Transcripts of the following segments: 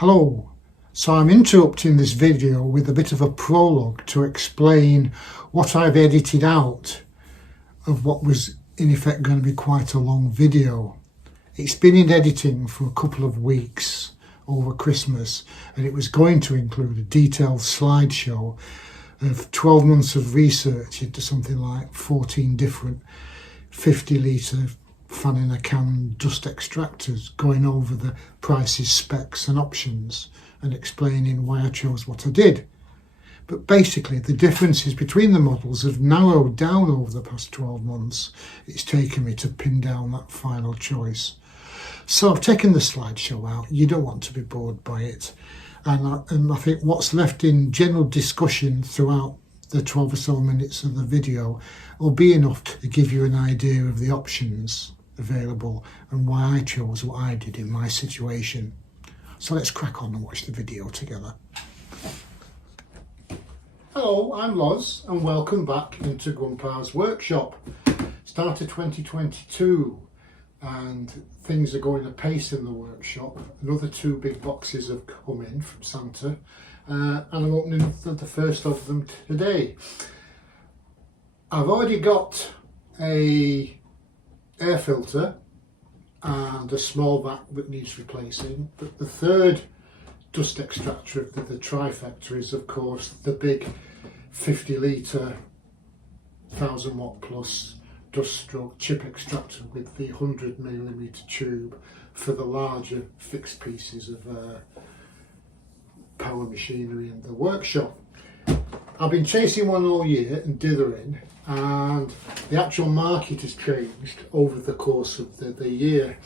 Hello, so I'm interrupting this video with a bit of a prologue to explain what I've edited out of what was in effect going to be quite a long video. It's been in editing for a couple of weeks over Christmas, and it was going to include a detailed slideshow of 12 months of research into something like 14 different 50-litre fan in a can dust extractors, going over the prices, specs and options and explaining why I chose what I did. But basically the differences between the models have narrowed down over the past 12 months. It's taken me to pin down that final choice. So I've taken the slideshow out. You don't want to be bored by it. And I think what's left in general discussion throughout the 12 or so minutes of the video will be enough to give you an idea of the options available and why I chose what I did in my situation. So let's crack on and watch the video together. Hello, I'm Loz and welcome back into Grandpa's workshop. Started 2022 and things are going apace in the workshop. Another 2 big boxes have come in from Santa and I'm opening the first of them today. I've already got a air filter and a small vac that needs replacing, but the third dust extractor of the trifecta is of course the big 50-litre 1000 watt plus dust stroke chip extractor with the 100mm tube for the larger fixed pieces of power machinery in the workshop. I've been chasing one all year and dithering, and the actual market has changed over the course of the year.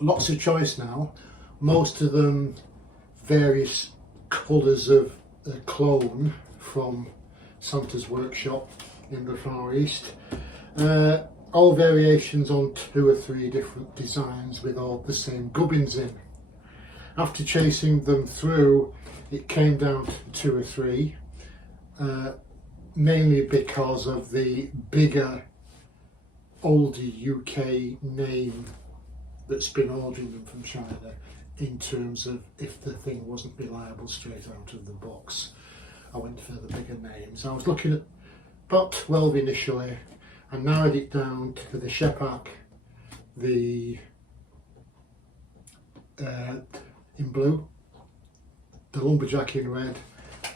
Lots of choice now, most of them various colours of clone from Santa's workshop in the Far East. All variations on 2 or 3 different designs with all the same gubbins in. After chasing them through, it came down to 2 or 3, mainly because of the bigger, older UK name that's been ordering them from China, in terms of if the thing wasn't reliable straight out of the box. I went for the bigger names. I was looking at about 12 initially and narrowed it down to the Shepak, the in blue, the Lumberjack in red,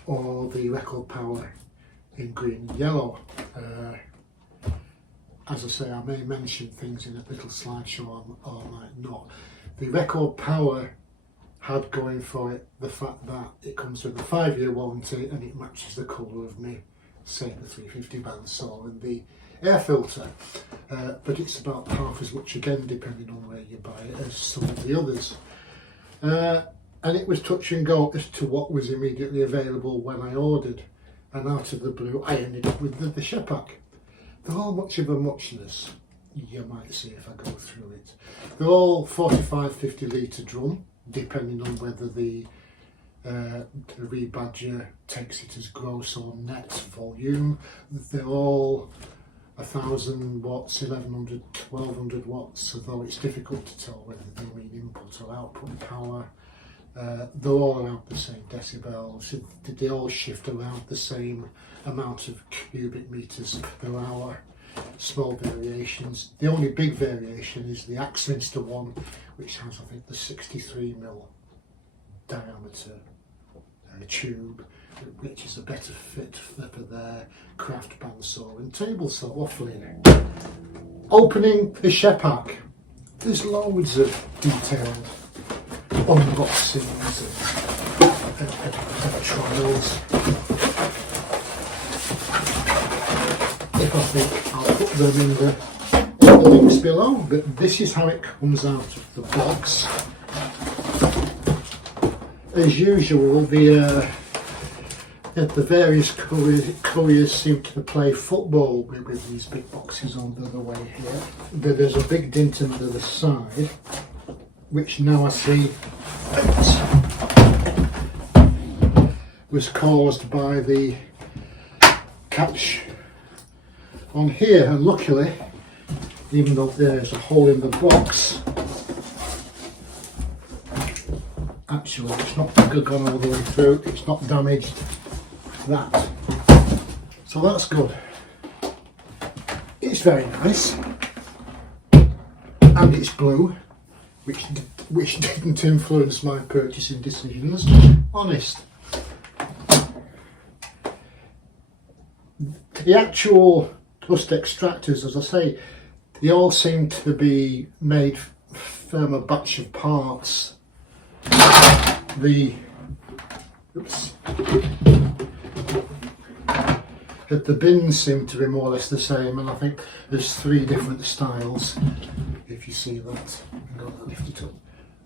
or the Record Power in green and yellow. As I say, I may mention things in a little slideshow or I might not. The Record Power had going for it the fact that it comes with a 5-year warranty and it matches the colour of me Sabre 350 bandsaw and the air filter, but it's about half as much again depending on where you buy it as some of the others. And it was touch and go as to what was immediately available when I ordered, and out of the blue I ended up with the Shepak. They're all much of a muchness, you might see if I go through it. They're all 45-50 litre drum, depending on whether the rebadger takes it as gross or net volume. They're all 1000 watts, 1100, 1200 watts, although it's difficult to tell whether they mean input or output power. They're all around the same decibels. They all shift around the same amount of cubic meters per hour. Small variations. The only big variation is the Axminster one, which has, I think, the 63mm diameter tube, which is a better fit for their craft bandsaw and table saw waffling. Opening the Shepak. There's loads of detailed unboxings and trials. If I think I'll put them in the links below, but this is how it comes out of the box. As usual, the various couriers seem to play football with these big boxes on the way here. There's a big dint under the side, which now I see was caused by the catch on here, and luckily, even though there's a hole in the box, Actually, it's not gone all the way through, it's not damaged that. So that's good. It's very nice. And it's blue, which didn't influence my purchasing decisions. Honest. The actual dust extractors, as I say, they all seem to be made from a batch of parts. The bins seem to be more or less the same, and I think there's 3 different styles, if you see that. I'm going to lift it up.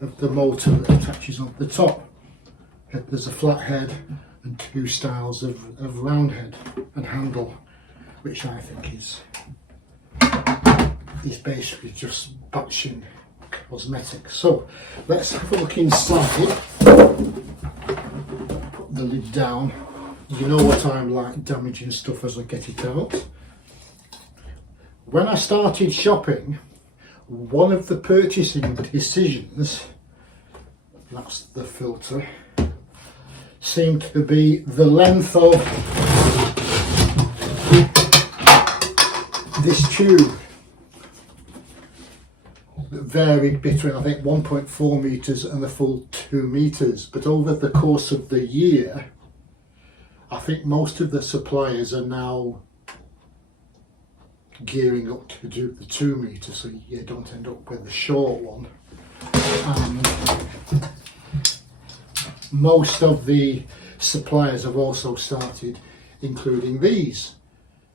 Of the motor that attaches on the top. There's a flat head and 2 styles of round head and handle, which I think is basically just batching cosmetic. So let's have a look inside. Put the lid down. You know what I'm like, damaging stuff as I get it out. When I started shopping, one of the purchasing decisions, that's the filter, seemed to be the length of this tube. That varied between, I think, 1.4 metres and a full 2 metres. But over the course of the year, I think most of the suppliers are now gearing up to do the 2 metre, so you don't end up with the short one. And most of the suppliers have also started including these.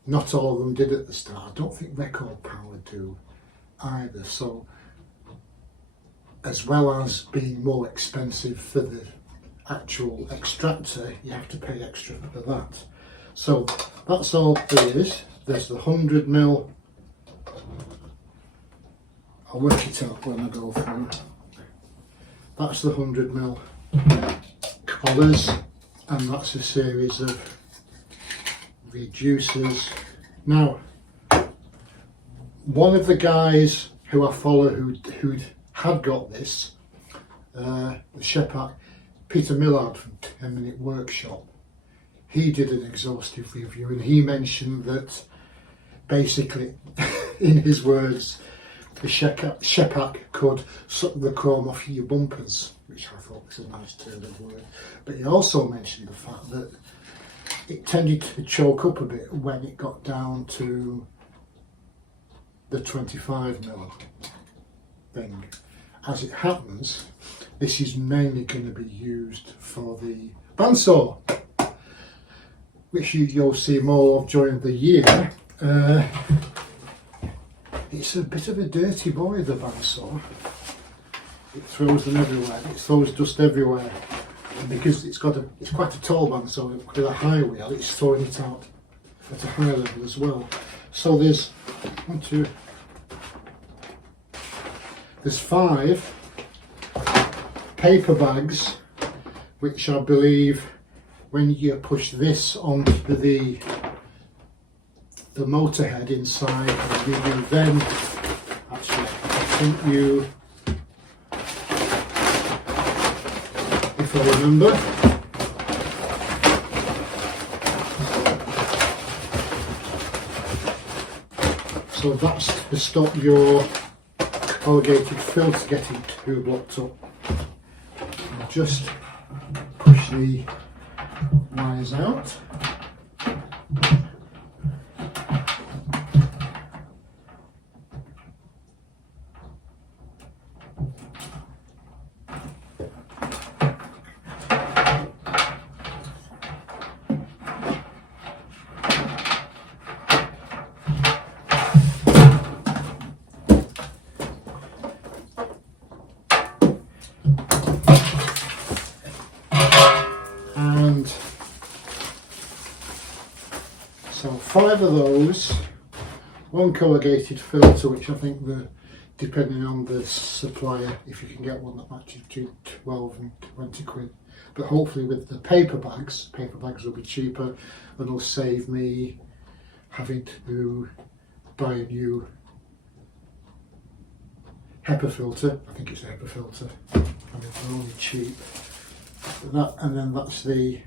Not all of them did at the start. I don't think Record Power do either. So, as well as being more expensive for the actual extractor, you have to pay extra for that. So that's all there is. There's the 100mm. I'll work it out when I go through. That's the 100mm collars, and that's a series of reducers. Now, one of the guys who I follow who had got this, the Shepherd, Peter Millard from 10 Minute Workshop, he did an exhaustive review, and he mentioned that basically, in his words, the Shepherd could suck the chrome off your bumpers, which I thought was a nice turn of word. But he also mentioned the fact that it tended to choke up a bit when it got down to the 25mm thing. As it happens, this is mainly going to be used for the bandsaw, which you'll see more of during the year. It's a bit of a dirty boy, the bandsaw. It throws them everywhere. It throws dust everywhere, and because it's quite a tall bandsaw with a high wheel, it's throwing it out at a high level as well. So there's 5 paper bags, which I believe when you push this onto the motor head inside, you then actually, I think you, if I remember, so that's to stop your corrugated filter getting too blocked up. And just push the wires out. And so 5 of those, 1 corrugated filter, which I think depending on the supplier, if you can get one that matches, between 12 and 20 quid. But hopefully with the paper bags will be cheaper and will save me having to buy a new HEPA filter. I think it's a HEPA filter, and they're only cheap. that, and then that's the,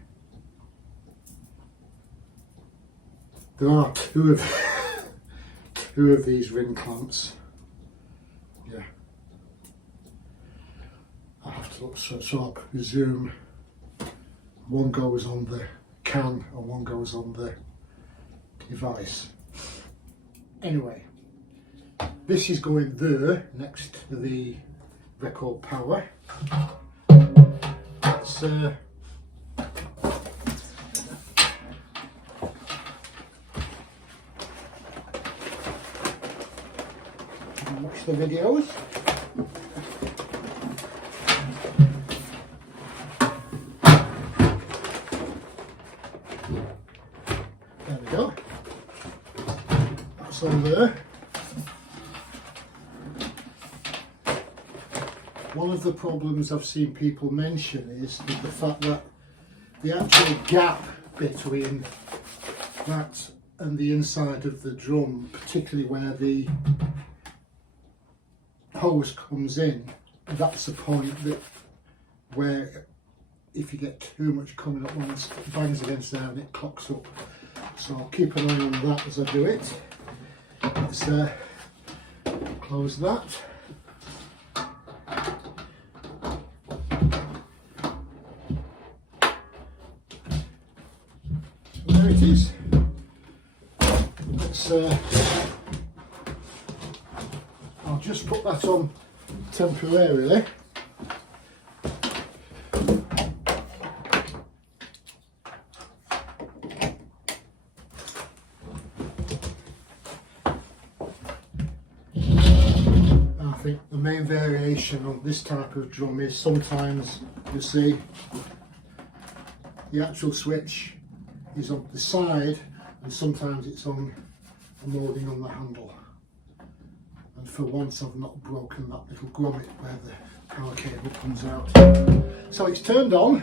there are two of these ring clamps. Yeah, I have to look so up, zoom. One goes on the can and one goes on the device. Anyway, this is going there next to the record power. Let's watch the videos. There we go. That's on there. One of the problems I've seen people mention is the fact that the actual gap between that and the inside of the drum, particularly where the hose comes in, that's the point that where if you get too much coming up once, it bangs against there and it clocks up. So I'll keep an eye on that as I do it. Let's close that. There it is. Let's I'll just put that on temporarily. I think the main variation on this type of drum is sometimes you see the actual switch is on the side and sometimes it's on a moulding on the handle. And for once I've not broken that little grommet where the power cable comes out. So it's turned on.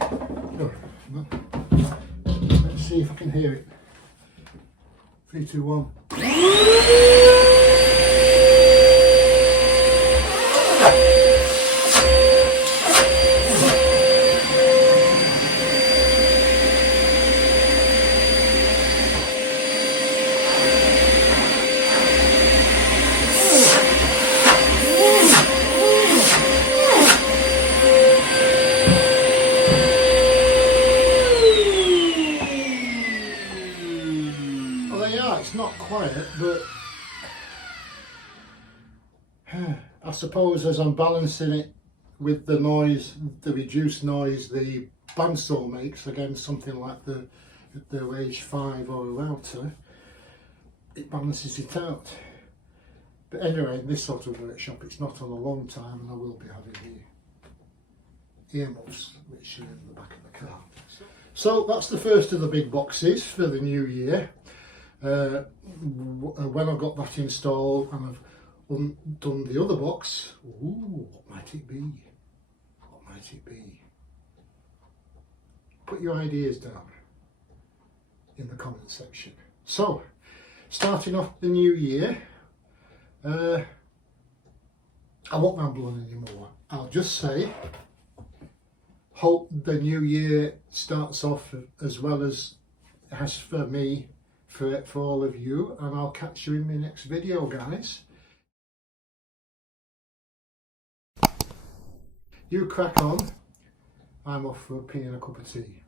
Oh, no. Let's see if I can hear it. 3, 2, 1. It's not quiet, but I suppose as I'm balancing it with the noise, the reduced noise the bandsaw makes against something like the Rage 5 or a router, it balances it out. But anyway, in this sort of workshop it's not on a long time and I will be having the earmuffs which are in the back of the car. So that's the first of the big boxes for the new year. When I got that installed and I've done the other box, ooh, what might it be? What might it be? Put your ideas down in the comment section. So, starting off the new year, I won't ramble on anymore. I'll just say, hope the new year starts off as well as it has for me, for all of you, and I'll catch you in my next video, guys. You crack on. I'm off for a pee and a cup of tea.